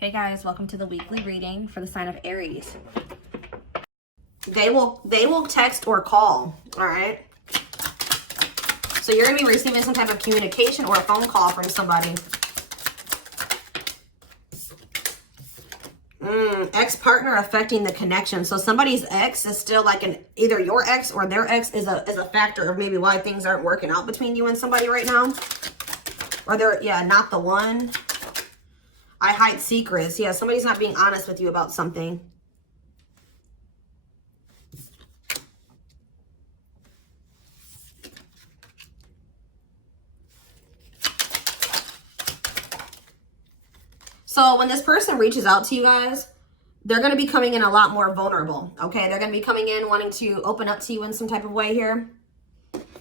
Hey guys, welcome to the weekly reading for the sign of Aries. They will text or call, all right? So you're going to be receiving some type of communication or a phone call from somebody. Ex-partner affecting the connection. So somebody's ex is still like either your ex or their ex is a factor of maybe why things aren't working out between you and somebody right now. Or they're, yeah, not the one. I hide secrets. Yeah, somebody's not being honest with you about something. So when this person reaches out to you guys, they're going to be coming in a lot more vulnerable, okay? They're going to be coming in wanting to open up to you in some type of way here.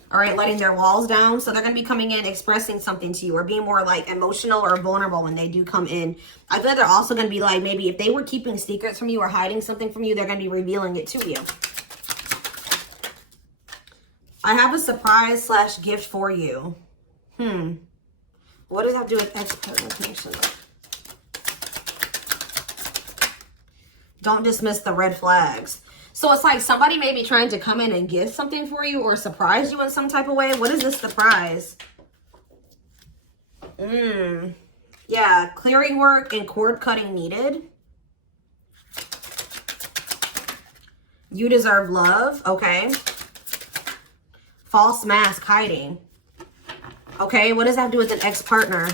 All right, letting their walls down. So they're going to be coming in expressing something to you or being more like emotional or vulnerable when they do come in. I feel like they're also going to be like, maybe if they were keeping secrets from you or hiding something from you, they're going to be revealing it to you. I have a surprise / gift for you. What does that have to do with ex-partner connection? Don't dismiss the red flags. So it's like somebody may be trying to come in and give something for you or surprise you in some type of way. What is this surprise? Yeah, clearing work and cord cutting needed. You deserve love. Okay. False mask hiding. Okay, what does that have to do with an ex-partner?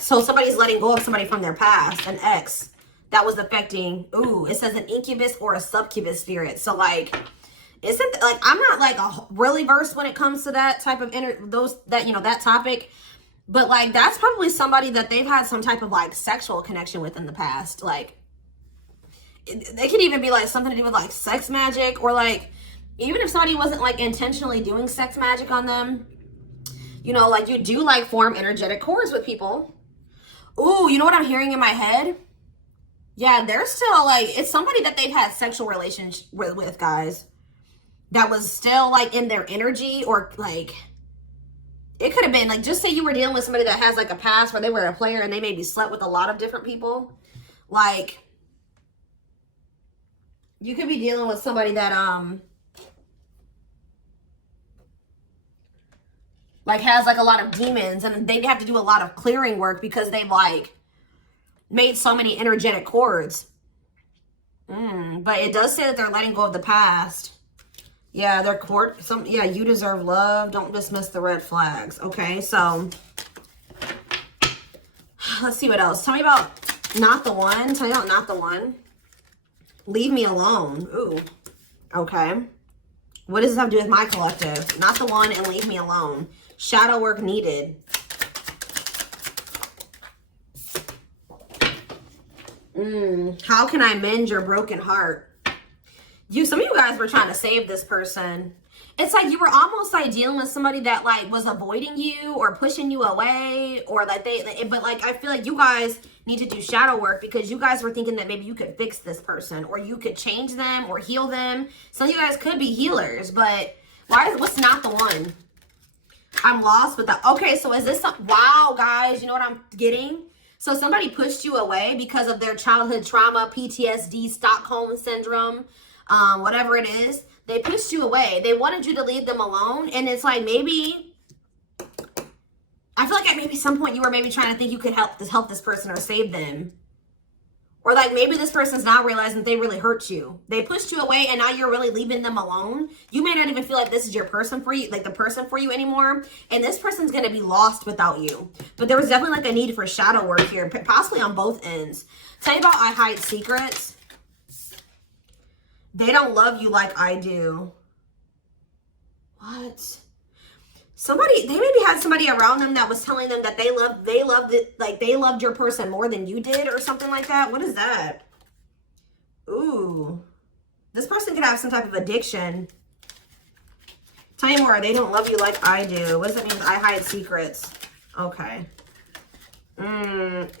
So somebody's letting go of somebody from their past, an ex. That was affecting, it says an incubus or a succubus spirit. So like, isn't like, I'm not like really versed when it comes to that type of that topic, but like, that's probably somebody that they've had some type of like sexual connection with in the past. Like, they could even be like something to do with like sex magic, or like, even if somebody wasn't like intentionally doing sex magic on them, like you do like form energetic cords with people. Ooh, you know what I'm hearing in my head? Yeah, they're still like, it's somebody that they've had sexual relations with, guys. That was still like in their energy, or like, it could have been like, just say you were dealing with somebody that has like a past where they were a player and they maybe slept with a lot of different people. Like, you could be dealing with somebody that, like has like a lot of demons, and they have to do a lot of clearing work because they've like made so many energetic cords. But it does say that they're letting go of the past. Yeah, their you deserve love. Don't dismiss the red flags. Okay, so let's see what else. Tell me about not the one. Tell me about not the one. Leave me alone. Ooh, okay. What does this have to do with my collective? Not the one and leave me alone. Shadow work needed. How can I mend your broken heart? Some of you guys were trying to save this person. It's like you were almost like dealing with somebody that like was avoiding you or pushing you away, or like but like I feel like you guys need to do shadow work because you guys were thinking that maybe you could fix this person or you could change them or heal them. Some of you guys could be healers, but what's not the one? I'm lost with that. Okay, so is this wow, guys, you know what I'm getting? So somebody pushed you away because of their childhood trauma, PTSD, Stockholm syndrome, whatever it is. They pushed you away. They wanted you to leave them alone. And it's like, maybe, I feel like at maybe some point you were maybe trying to think you could help this person or save them. Or like maybe this person's now realizing that they really hurt you. They pushed you away and now you're really leaving them alone. You may not even feel like this is your person for you, like the person for you anymore. And this person's going to be lost without you. But there was definitely like a need for shadow work here, possibly on both ends. Tell you about I hide secrets. They don't love you like I do. What? They maybe had somebody around them that was telling them that they loved your person more than you did or something like that. What is that? Ooh. This person could have some type of addiction. Tell me more. They don't love you like I do. What does that mean? I hide secrets. Okay.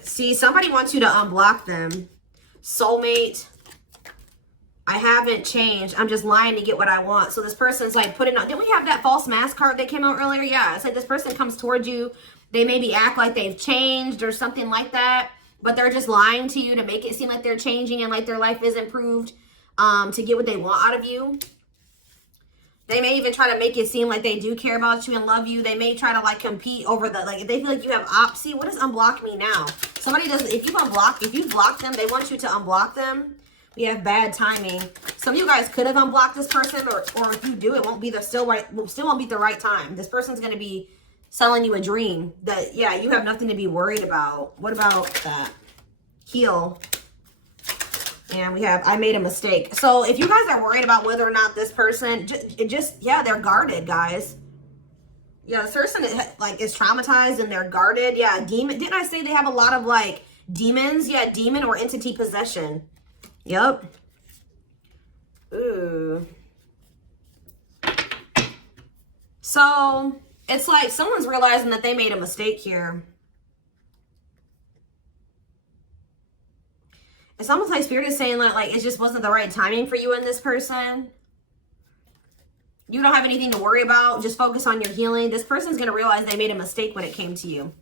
See, somebody wants you to unblock them. Soulmate. I haven't changed. I'm just lying to get what I want. So this person's like putting on, didn't we have that false mask card that came out earlier? Yeah, it's like this person comes towards you They maybe act like they've changed or something like that, but they're just lying to you to make it seem like they're changing and like their life is improved, to get what they want out of you. They may even try to make it seem like they do care about you and love you. They may try to like compete over the, like if they feel like you have opposite. What does unblock me now? Somebody does, if you block them, they want you to unblock them. We have bad timing. Some of you guys could have unblocked this person, or if you do, it won't be the still won't be the right time. This person's going to be selling you a dream that, yeah, you have nothing to be worried about. What about that? Heal. And we have, I made a mistake. So if you guys are worried about whether or not this person, yeah, they're guarded, guys. Yeah, this person is traumatized and they're guarded. Yeah, demon. Didn't I say they have a lot of like demons? Yeah, demon or entity possession. Yep. Ooh. So it's like someone's realizing that they made a mistake here. It's almost like Spirit is saying that like it just wasn't the right timing for you and this person. You don't have anything to worry about. Just focus on your healing. This person's going to realize they made a mistake when it came to you.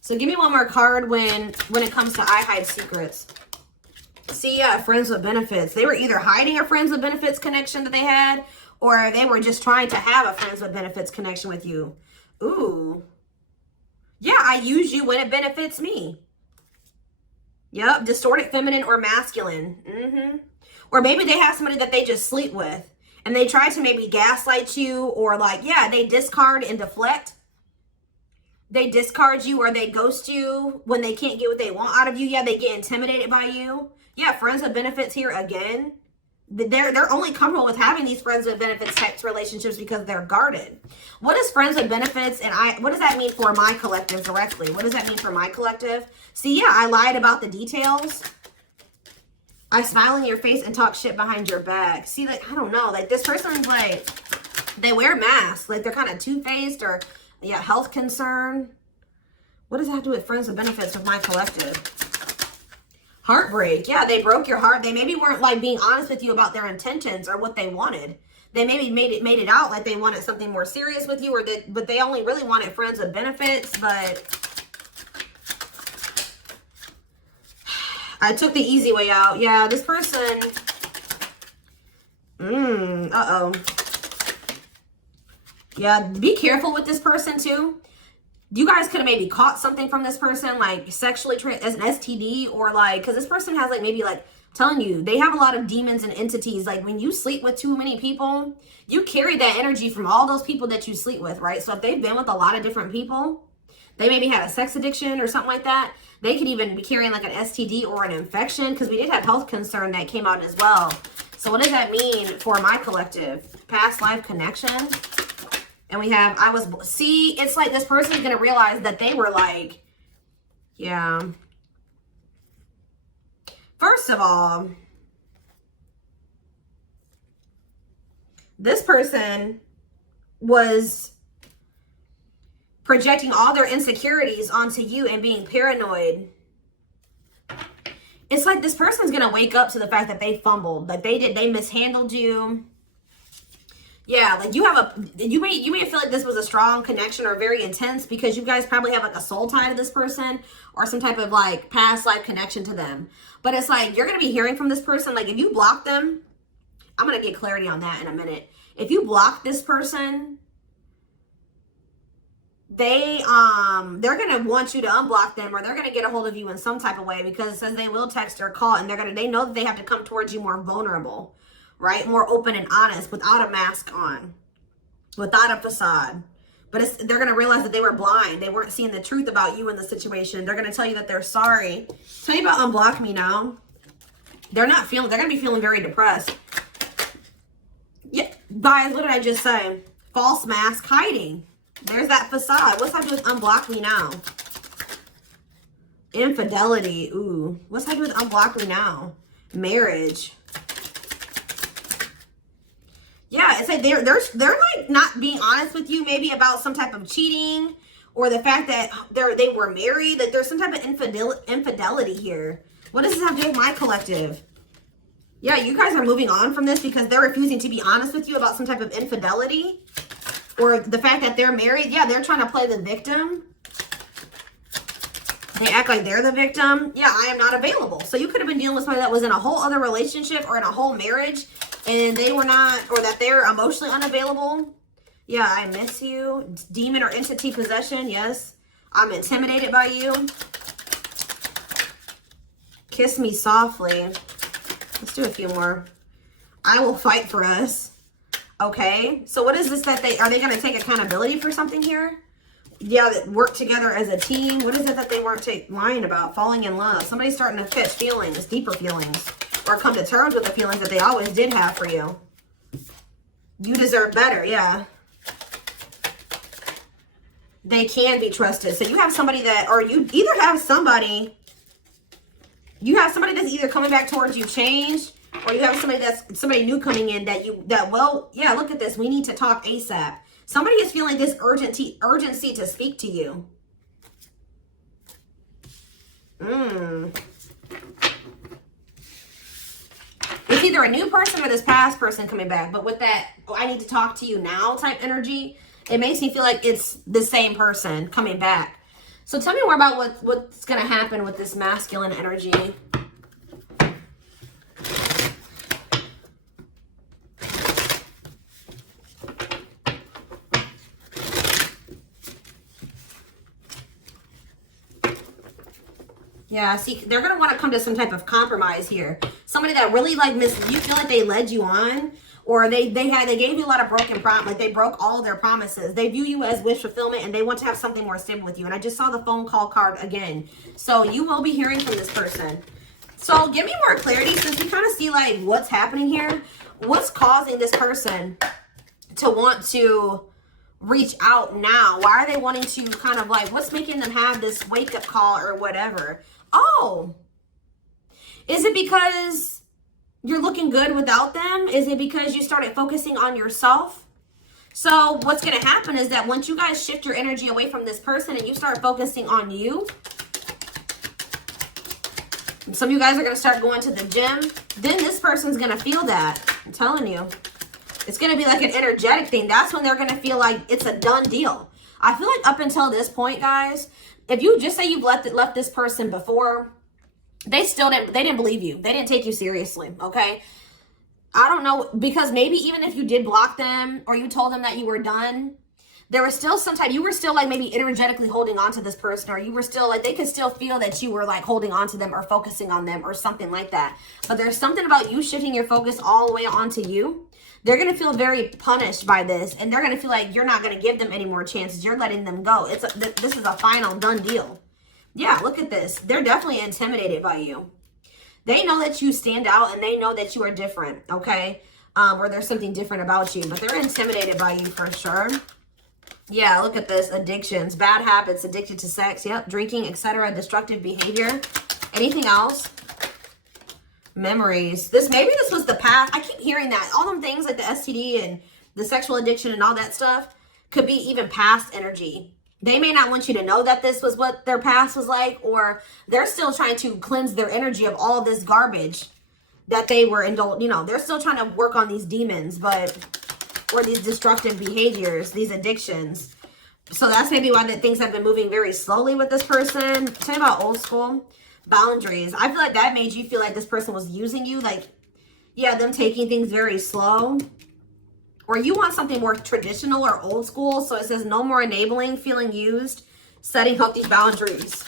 So give me one more card when it comes to I hide secrets. See, yeah, friends with benefits. They were either hiding a friends with benefits connection that they had, or they were just trying to have a friends with benefits connection with you. Ooh. Yeah, I use you when it benefits me. Yep, distorted feminine or masculine. Or maybe they have somebody that they just sleep with. And they try to maybe gaslight you, or like, yeah, they discard and deflect. They discard you or they ghost you when they can't get what they want out of you. Yeah, they get intimidated by you. Yeah, friends with benefits here again. They're only comfortable with having these friends with benefits types relationships because they're guarded. What is friends with benefits, and what does that mean for my collective directly? What does that mean for my collective? See, yeah, I lied about the details. I smile in your face and talk shit behind your back. See, like, I don't know. Like, this person's like, they wear masks. Like, they're kind of two-faced, or, yeah, health concern. What does that have to do with friends with benefits with my collective? Heartbreak. Yeah, they broke your heart. They maybe weren't, like, being honest with you about their intentions or what they wanted. They maybe made it out like they wanted something more serious with you, but they only really wanted friends with benefits, but I took the easy way out. Yeah, this person, uh-oh. Yeah, be careful with this person too. You guys could have maybe caught something from this person, like sexually as an STD, or like, because this person has like maybe like, telling you, they have a lot of demons and entities. Like when you sleep with too many people, you carry that energy from all those people that you sleep with, right? So if they've been with a lot of different people, they maybe had a sex addiction or something like that. They could even be carrying like an STD or an infection, because we did have health concern that came out as well. So what does that mean for my collective? Past life connection. And we have, see, it's like this person is going to realize that they were like, yeah. First of all, this person was projecting all their insecurities onto you and being paranoid. It's like this person's going to wake up to the fact that they fumbled, like they mishandled you. Yeah, like you may feel like this was a strong connection or very intense because you guys probably have like a soul tie to this person or some type of like past life connection to them. But it's like you're going to be hearing from this person. Like if you block them, I'm going to get clarity on that in a minute. If you block this person, they're going to want you to unblock them, or they're going to get a hold of you in some type of way, because it says they will text or call, and they know that they have to come towards you more vulnerable. Right? More open and honest, without a mask on, without a facade. But they're going to realize that they were blind. They weren't seeing the truth about you in the situation. They're going to tell you that they're sorry. Tell you about unblock me now. They're going to be feeling very depressed. Yeah, guys, what did I just say? False mask hiding. There's that facade. What's that do with unblock me now? Infidelity. Ooh. What's that do with unblock me now? Marriage. Yeah, it's like they're like not being honest with you, maybe about some type of cheating, or the fact that they were married. That there's some type of infidelity here. What does this have to do with my collective? Yeah, you guys are moving on from this because they're refusing to be honest with you about some type of infidelity, or the fact that they're married. Yeah, they're trying to play the victim. They act like they're the victim. Yeah, I am not available. So you could have been dealing with somebody that was in a whole other relationship or in a whole marriage and they were not, or that they're emotionally unavailable. Yeah, I miss you. Demon or entity possession. Yes. I'm intimidated by you. Kiss me softly. Let's do a few more. I will fight for us. Okay. So what is this that are they going to take accountability for something here? Yeah, that work together as a team. What is it that they weren't lying about? Falling in love. Somebody's starting to catch feelings, deeper feelings, or come to terms with the feelings that they always did have for you. You deserve better. Yeah. They can be trusted. So you have somebody that, or you either have somebody, that's either coming back towards you changed, or you have somebody new coming in well, yeah, look at this. We need to talk ASAP. Somebody is feeling this urgency to speak to you. It's either a new person or this past person coming back. But with that, oh, I need to talk to you now type energy, it makes me feel like it's the same person coming back. So tell me more about what's going to happen with this masculine energy. Yeah, see, they're going to want to come to some type of compromise here. Somebody that really you feel like they led you on, or they gave you a lot of broken promises, like they broke all of their promises. They view you as wish fulfillment and they want to have something more stable with you. And I just saw the phone call card again. So you will be hearing from this person. So give me more clarity since we kind of see like what's happening here. What's causing this person to want to reach out now? Why are they wanting to kind of like, what's making them have this wake up call or whatever? Oh, is it because you're looking good without them? Is it because you started focusing on yourself? So what's going to happen is that once you guys shift your energy away from this person and you start focusing on you, and some of you guys are going to start going to the gym, then this person's going to feel that. I'm telling you. It's going to be like an energetic thing. That's when they're going to feel like it's a done deal. I feel like up until this point, guys, if you just say you've left this person before, they didn't believe you. They didn't take you seriously, okay? I don't know, because maybe even if you did block them or you told them that you were done, there was still you were still like maybe energetically holding on to this person, or you were still like, they could still feel that you were like holding on to them or focusing on them or something like that. But there's something about you shifting your focus all the way onto you. They're going to feel very punished by this, and they're going to feel like you're not going to give them any more chances. You're letting them go. This is a final done deal. Yeah, look at this. They're definitely intimidated by you. They know that you stand out, and they know that you are different, okay? Or there's something different about you, but they're intimidated by you for sure. Yeah, look at this. Addictions, bad habits, addicted to sex, yep, drinking, etc., destructive behavior. Anything else? Memories. Maybe this was the past. I keep hearing that. All them things like the STD and the sexual addiction and all that stuff could be even past energy. They may not want you to know that this was what their past was like, or they're still trying to cleanse their energy of all this garbage that they were indulged. You know, they're still trying to work on these demons, or these destructive behaviors, these addictions. So that's maybe why things have been moving very slowly with this person. Tell me about old school. Boundaries. I feel like that made you feel like this person was using you. Like, yeah, them taking things very slow. Or you want something more traditional or old school. So it says no more enabling, feeling used, setting healthy boundaries.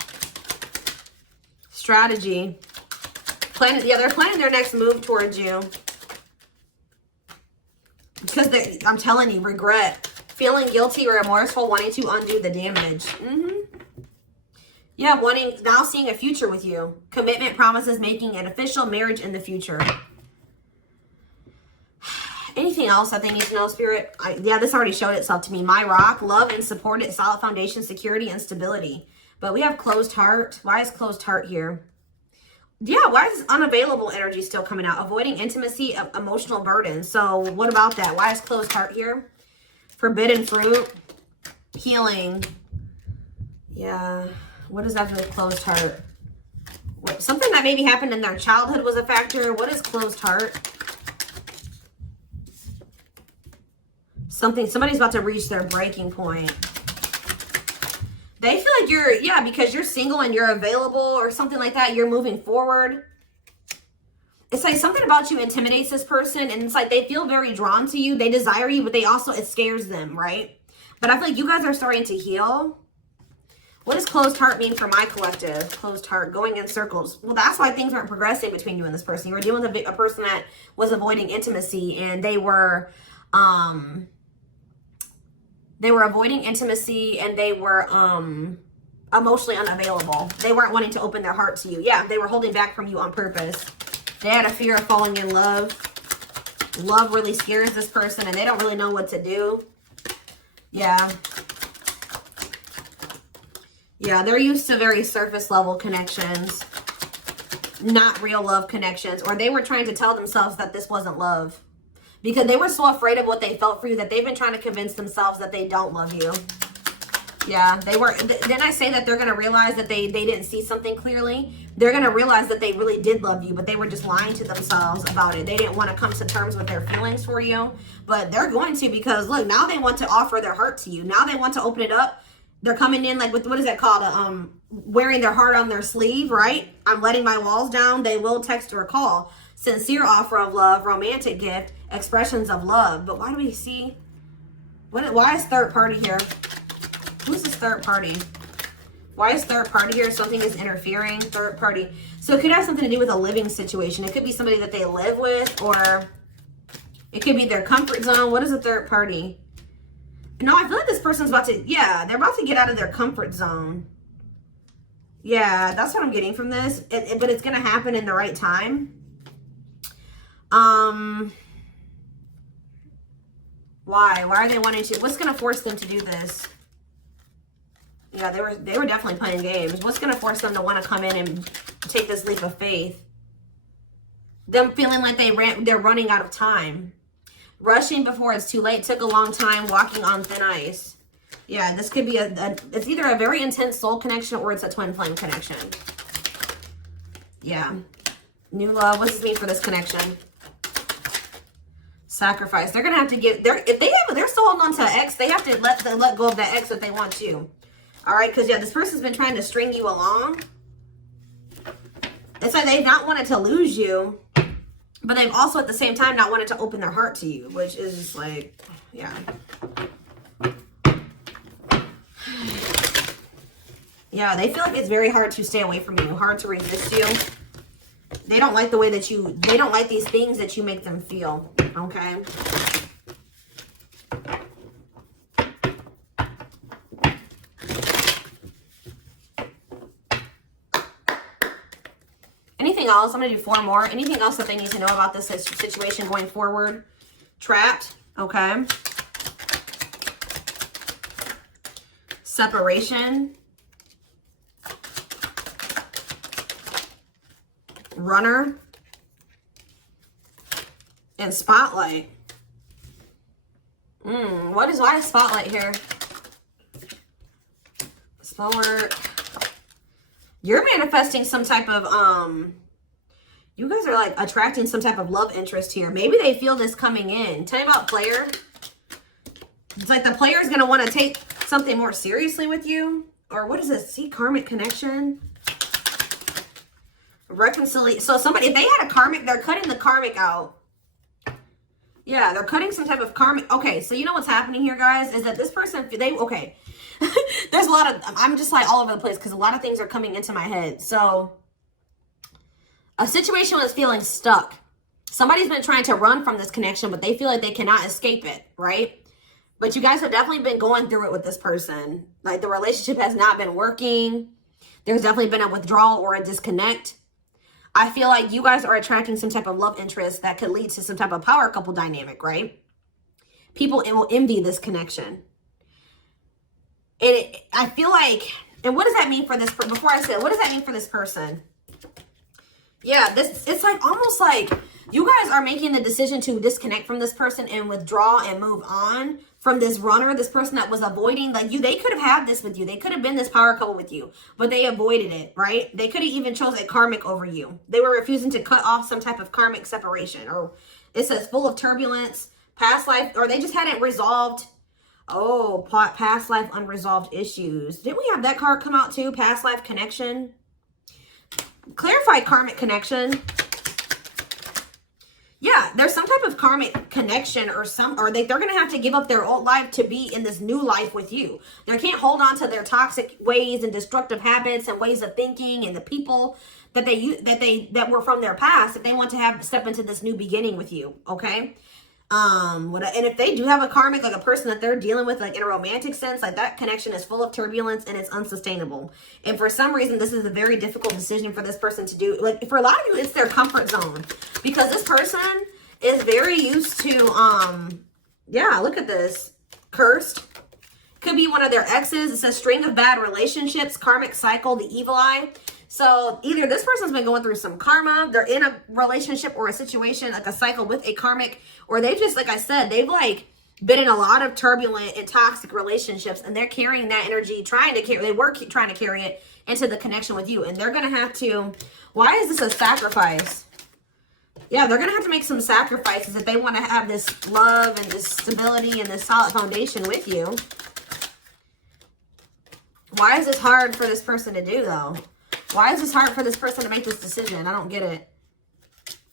Strategy. They're planning their next move towards you. Because I'm telling you, regret. Feeling guilty or remorseful, wanting to undo the damage. Yeah, now seeing a future with you. Commitment, promises, making an official marriage in the future. Anything else that they need to know, Spirit? Yeah, this already showed itself to me. My rock, love and supported, solid foundation, security, and stability. But we have closed heart. Why is closed heart here? Yeah, why is this unavailable energy still coming out? Avoiding intimacy, emotional burden. So what about that? Why is closed heart here? Forbidden fruit, healing. Yeah. What does that do with closed heart? Something that maybe happened in their childhood was a factor. What is closed heart? Somebody's about to reach their breaking point. They feel like you're, yeah, because you're single and you're available or something like that. You're moving forward. It's like something about you intimidates this person. And it's like they feel very drawn to you. They desire you, but they also, it scares them, right? But I feel like you guys are starting to heal. What does closed heart mean for my collective? Closed heart, going in circles. Well, that's why things aren't progressing between you and this person. You were dealing with a person that was avoiding intimacy, and they were avoiding intimacy, and they were emotionally unavailable. They weren't wanting to open their heart to you. Yeah, they were holding back from you on purpose. They had a fear of falling in love. Love really scares this person, and they don't really know what to do. Yeah. Yeah, they're used to very surface level connections, not real love connections, or they were trying to tell themselves that this wasn't love because they were so afraid of what they felt for you that they've been trying to convince themselves that they don't love you. Yeah, they were. Didn't I say that they're going to realize that they didn't see something clearly? They're going to realize that they really did love you, but they were just lying to themselves about it. They didn't want to come to terms with their feelings for you, but they're going to, because look, now they want to offer their heart to you. Now they want to open it up. They're coming in like with, what is that called? Wearing their heart on their sleeve, right? I'm letting my walls down. They will text or call. Sincere offer of love, romantic gift, expressions of love. But why do we see? Why is third party here? Who's this third party? Why is third party here? Something is interfering. Third party. So it could have something to do with a living situation. It could be somebody that they live with, or it could be their comfort zone. What is a third party? No, I feel like this person's about to, yeah, they're about to get out of their comfort zone. Yeah, that's what I'm getting from this. But it's going to happen in the right time. Why? Why are they wanting to? What's going to force them to do this? Yeah, they were definitely playing games. What's going to force them to want to come in and take this leap of faith? Them feeling like they're running out of time. Rushing before it's too late, took a long time, walking on thin ice. Yeah, this could be it's either a very intense soul connection or it's a twin flame connection. Yeah. New love. What does this mean for this connection? Sacrifice. They're gonna have to give, if they're still holding on to an ex, they have to let go of that ex if they want to. All right, because yeah, this person's been trying to string you along. It's like they've not wanted to lose you, but they've also at the same time not wanted to open their heart to you, which is just like, yeah. Yeah, they feel like it's very hard to stay away from you, hard to resist you. They don't like the way that they don't like these things that you make them feel, okay? Anything else? I'm going to do 4 more. Anything else that they need to know about this situation going forward? Trapped. Okay. Separation. Runner. And spotlight. Why is spotlight here? Slow work. You're manifesting some type of, you guys are like attracting some type of love interest here. Maybe they feel this coming in. Tell me about player. It's like the player is going to want to take something more seriously with you. Or what is this? See, karmic connection. Reconciliation. So somebody, if they had a karmic, they're cutting the karmic out. Yeah, they're cutting some type of karmic. Okay, so you know what's happening here, guys, is that this person, okay. There's a lot of, I'm just like all over the place because a lot of things are coming into my head. So a situation was feeling stuck. Somebody's been trying to run from this connection, but they feel like they cannot escape it, right? But you guys have definitely been going through it with this person. Like the relationship has not been working. There's definitely been a withdrawal or a disconnect. I feel like you guys are attracting some type of love interest that could lead to some type of power couple dynamic, right? People will envy this connection. And I feel like, and what does that mean for this, before I say it, what does that mean for this person? Yeah, it's like almost like you guys are making the decision to disconnect from this person and withdraw and move on from this runner, this person that was avoiding, like they could have had this with you. They could have been this power couple with you, but they avoided it, right? They could have even chose a karmic over you. They were refusing to cut off some type of karmic separation, or it says full of turbulence, past life, or they just hadn't resolved Oh, past life unresolved issues. Didn't we have that card come out too? Past life connection. Clarify karmic connection. Yeah, there's some type of karmic connection or they're going to have to give up their old life to be in this new life with you. They can't hold on to their toxic ways and destructive habits and ways of thinking and the people that that were from their past, if they want to step into this new beginning with you, okay? And if they do have a karmic, like a person that they're dealing with, like in a romantic sense, like that connection is full of turbulence and it's unsustainable. And for some reason, this is a very difficult decision for this person to do. Like for a lot of you, it's their comfort zone because this person is very used to, yeah, look at this. Cursed. Could be one of their exes. It says string of bad relationships, karmic cycle, the evil eye. So either this person's been going through some karma, they're in a relationship or a situation, like a cycle with a karmic, or they've just, like I said, they've like been in a lot of turbulent and toxic relationships, and they're carrying that energy, trying to carry it into the connection with you. And they're going to have to, why is this a sacrifice? Yeah, they're going to have to make some sacrifices if they want to have this love and this stability and this solid foundation with you. Why is this hard for this person to do though? Why is this hard for this person to make this decision? I don't get it.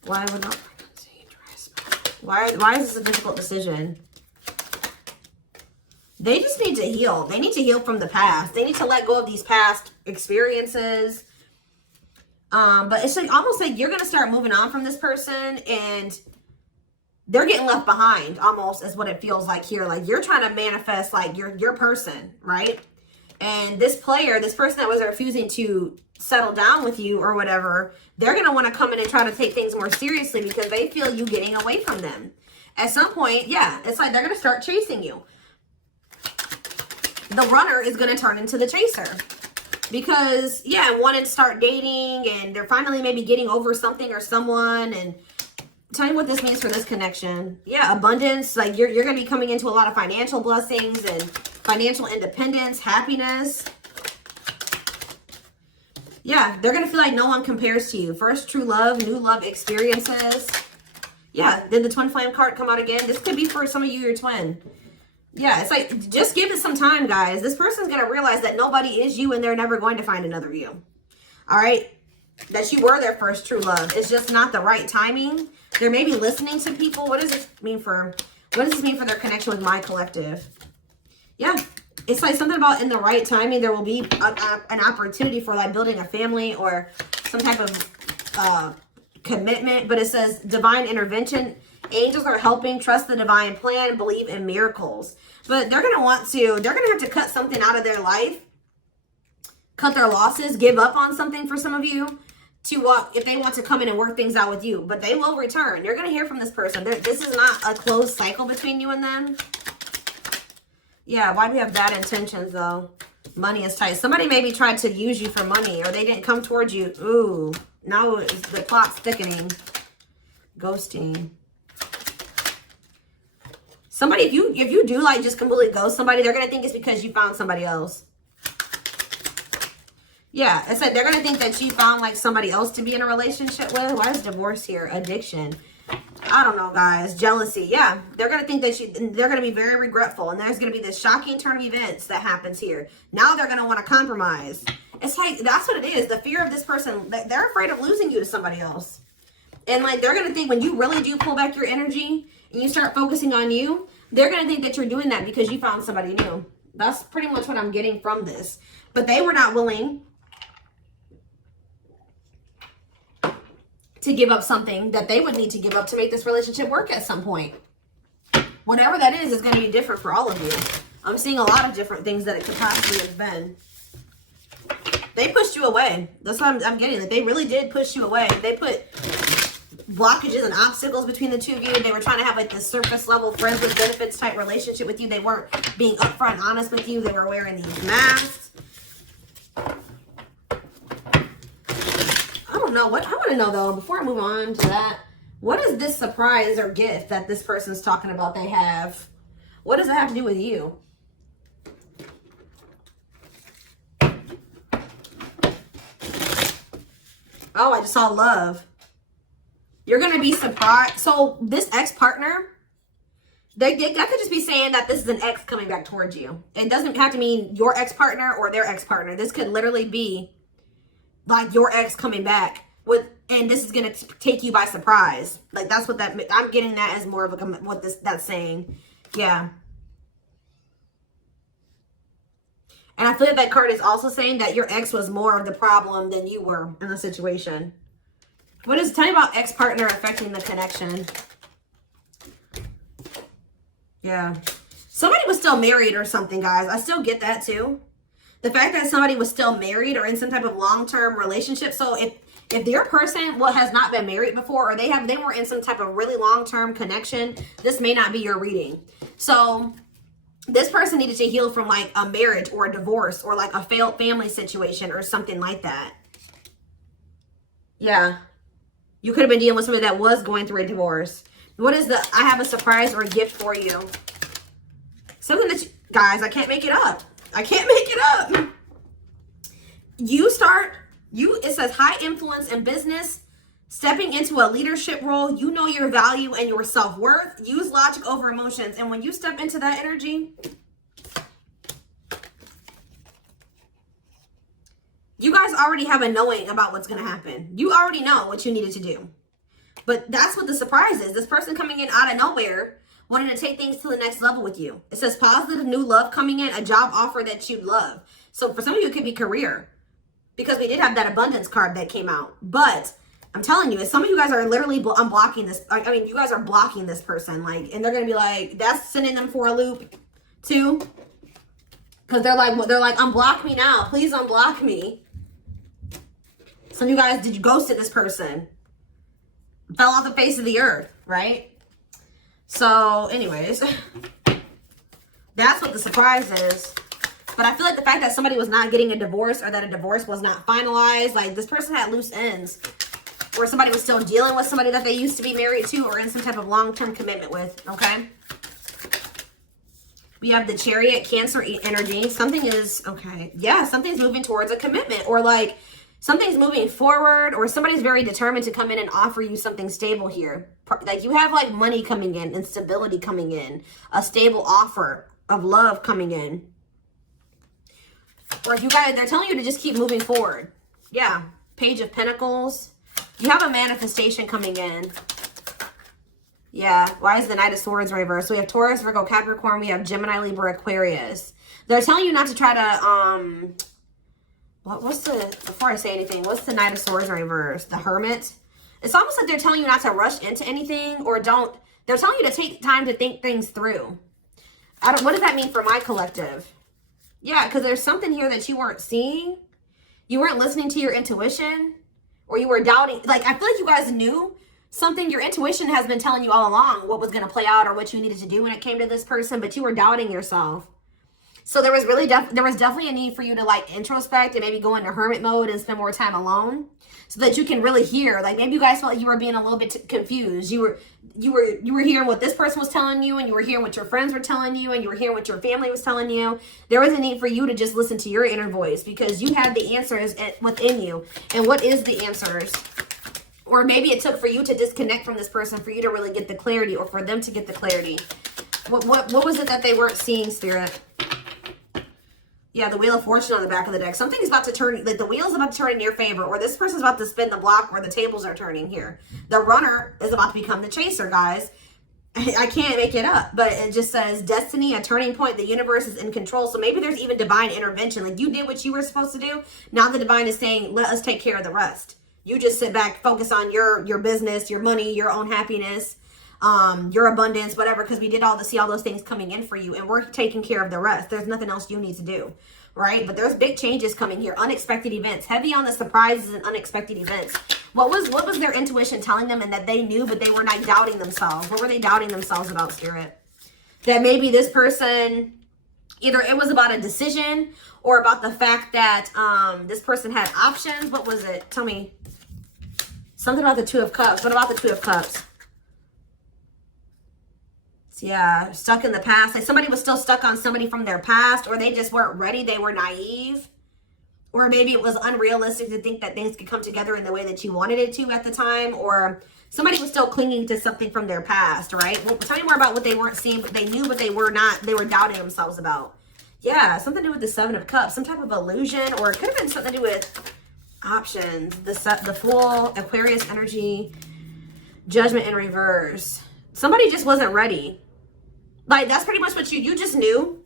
Why would not frequency dress? Why is this a difficult decision? They just need to heal. They need to heal from the past. They need to let go of these past experiences. But it's like almost like you're gonna start moving on from this person and they're getting left behind, almost is what it feels like here. Like you're trying to manifest like your person, right? And this person that was refusing to settle down with you or whatever, they're going to want to come in and try to take things more seriously because they feel you getting away from them. At some point, yeah, it's like they're going to start chasing you. The runner is going to turn into the chaser. Because, yeah, wanting to start dating and they're finally maybe getting over something or someone. And tell me what this means for this connection. Yeah, abundance. Like you're going to be coming into a lot of financial blessings and financial independence, happiness. Yeah, they're going to feel like no one compares to you. First, true love, new love experiences. Yeah, then the twin flame card come out again. This could be for some of you, your twin. Yeah, it's like, just give it some time, guys. This person's going to realize that nobody is you and they're never going to find another you. All right? That you were their first true love. It's just not the right timing. They're maybe listening to people. What does this mean for their connection with my collective? Yeah, it's like something about in the right timing, there will be an opportunity for like building a family or some type of commitment. But it says divine intervention. Angels are helping, trust the divine plan, believe in miracles. But they're going to have to cut something out of their life, cut their losses, give up on something for some of you if they want to come in and work things out with you. But they will return. You're going to hear from this person. This is not a closed cycle between you and them. Yeah, why do we have bad intentions though? Money is tight. Somebody maybe tried to use you for money or they didn't come towards you. Ooh, now the plot's thickening. Ghosting. Somebody, if you do like just completely ghost somebody, they're going to think it's because you found somebody else. Yeah, it's like they're going to think that you found like somebody else to be in a relationship with. Why is divorce here? Addiction. I don't know, guys. Jealousy. Yeah, they're going to think that they're going to be very regretful. And there's going to be this shocking turn of events that happens here. Now they're going to want to compromise. It's like, that's what it is. The fear of this person, they're afraid of losing you to somebody else. And like, they're going to think when you really do pull back your energy and you start focusing on you, they're going to think that you're doing that because you found somebody new. That's pretty much what I'm getting from this. But they were not willing to give up something that they would need to give up to make this relationship work at some point. Whatever that is going to be different for all of you. I'm seeing a lot of different things that it could possibly have been. They pushed you away. That's what I'm getting. Like, they really did push you away. They put blockages and obstacles between the two of you. They were trying to have like this surface level friends with benefits type relationship with you. They weren't being upfront and honest with you. They were wearing these masks. I don't know what I want to know though, before I move on to that, what is this surprise or gift that this person's talking about they have? What does it have to do with you? Oh, I just saw love. You're going to be surprised. So this ex-partner, That could just be saying that this is an ex coming back towards you. It doesn't have to mean your ex-partner or their ex-partner. This could literally be like your ex coming back with, and this is going to take you by surprise. Like that's what that, I'm getting that as more of a, what that's saying. Yeah. And I feel like that card is also saying that your ex was more of the problem than you were in the situation. What is, tell me about ex-partner affecting the connection. Yeah. Somebody was still married or something, guys. I still get that too. The fact that somebody was still married or in some type of long-term relationship. So if their person has not been married before, or they were in some type of really long-term connection, this may not be your reading. So this person needed to heal from like a marriage or a divorce or like a failed family situation or something like that. Yeah. You could have been dealing with somebody that was going through a divorce. What is the, I have a surprise or a gift for you. Something that you, guys, I can't make it up. I can't make it up. It says high influence in business, stepping into a leadership role. You know your value and your self-worth. Use logic over emotions. And when you step into that energy, you guys already have a knowing about what's going to happen. You already know what you needed to do. But that's what the surprise is. This person coming in out of nowhere, wanting to take things to the next level with you. It says positive new love coming in, a job offer that you love. So for some of you, it could be career, because we did have that abundance card that came out. But I'm telling you, some of you guys are literally unblocking this. I mean, you guys are blocking this person, like, and they're gonna be like, that's sending them for a loop too, because they're like, unblock me now, please unblock me. Some of you guys, did you ghosted this person? Fell off the face of the earth, right? So anyways, that's what the surprise is. But I feel like the fact that somebody was not getting a divorce, or that a divorce was not finalized, like this person had loose ends, or somebody was still dealing with somebody that they used to be married to or in some type of long-term commitment with, okay? We have the Chariot, Cancer energy. Something is, okay, yeah, something's moving towards a commitment, or like something's moving forward, or somebody's very determined to come in and offer you something stable here. Like you have like money coming in and stability coming in, a stable offer of love coming in. Or if you guys, they're telling you to just keep moving forward. Yeah, Page of Pentacles. You have a manifestation coming in. Yeah, why is the Knight of Swords reversed? So we have Taurus, Virgo, Capricorn. We have Gemini, Libra, Aquarius. They're telling you not to try to, before I say anything, what's the Knight of Swords reversed? The Hermit. It's almost like they're telling you not to rush into anything, or they're telling you to take time to think things through. What does that mean for my collective? Yeah, because there's something here that you weren't seeing. You weren't listening to your intuition, or you were doubting. Like, I feel like you guys knew something. Your intuition has been telling you all along what was going to play out or what you needed to do when it came to this person, but you were doubting yourself. So there was really there was definitely a need for you to like introspect and maybe go into hermit mode and spend more time alone, so that you can really hear. Like maybe you guys felt like you were being a little bit confused. You were hearing what this person was telling you, and you were hearing what your friends were telling you, and you were hearing what your family was telling you. There was a need for you to just listen to your inner voice, because you had the answers within you. And what is the answers? Or maybe it took for you to disconnect from this person for you to really get the clarity, or for them to get the clarity. What was it that they weren't seeing, Spirit? Yeah, the Wheel of Fortune on the back of the deck. Something's about to turn, like the wheel's about to turn in your favor, or this person's about to spin the block where the tables are turning here. The runner is about to become the chaser, guys. I can't make it up, but it just says destiny, a turning point. The universe is in control. So maybe there's even divine intervention. Like you did what you were supposed to do. Now the divine is saying, let us take care of the rest. You just sit back, focus on your business, your money, your own happiness, your abundance, whatever, because we did see all those things coming in for you, and we're taking care of the rest. There's nothing else you need to do, right? But there's big changes coming here, unexpected events, heavy on the surprises and unexpected events. What was their intuition telling them, and that they knew, but they were not doubting themselves? What were they doubting themselves about, Spirit? That maybe this person, either it was about a decision, or about the fact that this person had options. What was it? Tell me. Something about the Two of Cups. What about the Two of Cups? Yeah, stuck in the past. Like somebody was still stuck on somebody from their past, or they just weren't ready. They were naive. Or maybe it was unrealistic to think that things could come together in the way that you wanted it to at the time. Or somebody was still clinging to something from their past, right? Well, tell me more about what they weren't seeing, but they knew, but they were not. They were doubting themselves about. Yeah, something to do with the Seven of Cups. Some type of illusion, or it could have been something to do with options. The Fool, Aquarius energy, Judgment in reverse. Somebody just wasn't ready. Like, that's pretty much what you just knew.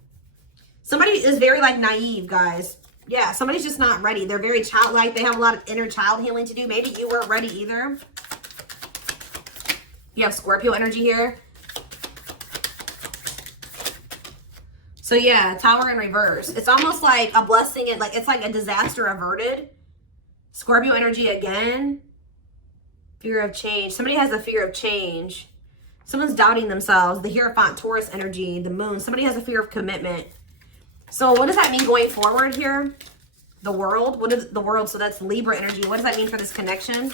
Somebody is very, like, naive, guys. Yeah, somebody's just not ready. They're very childlike. They have a lot of inner child healing to do. Maybe you weren't ready either. You have Scorpio energy here. So yeah, Tower in reverse. It's almost like a blessing. It's like a disaster averted. Scorpio energy again. Fear of change. Somebody has a fear of change. Someone's doubting themselves. The Hierophant, Taurus energy, the moon. Somebody has a fear of commitment. So what does that mean going forward here? The world. What is the world? So that's Libra energy. What does that mean for this connection?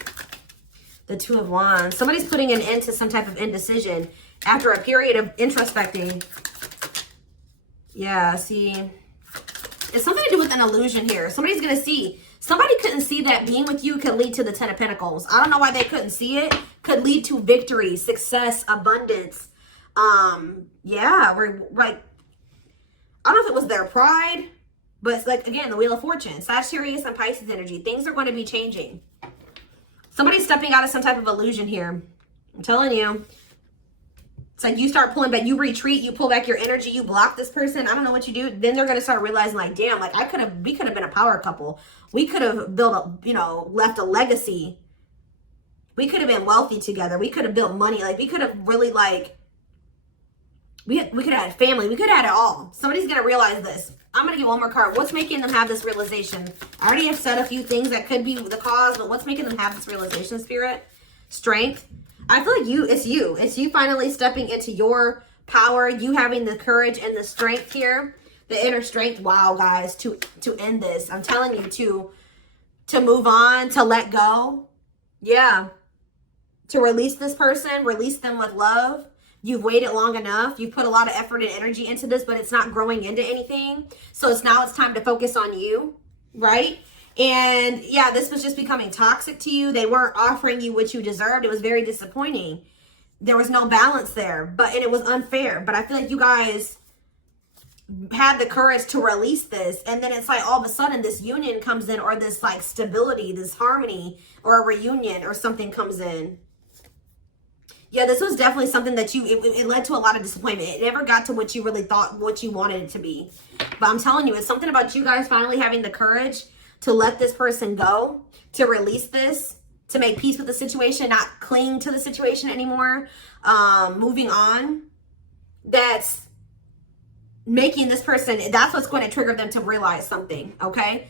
The Two of Wands. Somebody's putting an end to some type of indecision after a period of introspecting. Yeah, see. It's something to do with an illusion here. Somebody's going to see. Somebody couldn't see that being with you could lead to the Ten of Pentacles. I don't know why they couldn't see it. Could lead to victory, success, abundance. Yeah, we're like, I don't know if it was their pride, but it's like, again, the Wheel of Fortune. Sagittarius and Pisces energy. Things are going to be changing. Somebody's stepping out of some type of illusion here. I'm telling you. It's like you start pulling back. You retreat. You pull back your energy. You block this person. I don't know what you do. Then they're going to start realizing, like, damn, like, we could have been a power couple. We could have built left a legacy. We could have been wealthy together. We could have built money. Like, we could have really, like, we could have had family. We could have had it all. Somebody's going to realize this. I'm going to get one more card. What's making them have this realization? I already have said a few things that could be the cause, but what's making them have this realization, Spirit? Strength. I feel like it's you. It's you finally stepping into your power. You having the courage and the strength here. The inner strength. Wow, guys, to end this. I'm telling you, to move on, to let go. Yeah. To release this person, release them with love. You've waited long enough. You've put a lot of effort and energy into this, but it's not growing into anything. So it's time to focus on you, right? And yeah, this was just becoming toxic to you. They weren't offering you what you deserved. It was very disappointing. There was no balance there, and it was unfair. But I feel like you guys had the courage to release this. And then it's like all of a sudden this union comes in, or this like stability, this harmony, or a reunion or something comes in. Yeah, this was definitely something that it led to a lot of disappointment. It never got to what you really thought, what you wanted it to be. But I'm telling you, it's something about you guys finally having the courage to let this person go, to release this, to make peace with the situation, not cling to the situation anymore, moving on. That's making this person, that's what's going to trigger them to realize something, okay?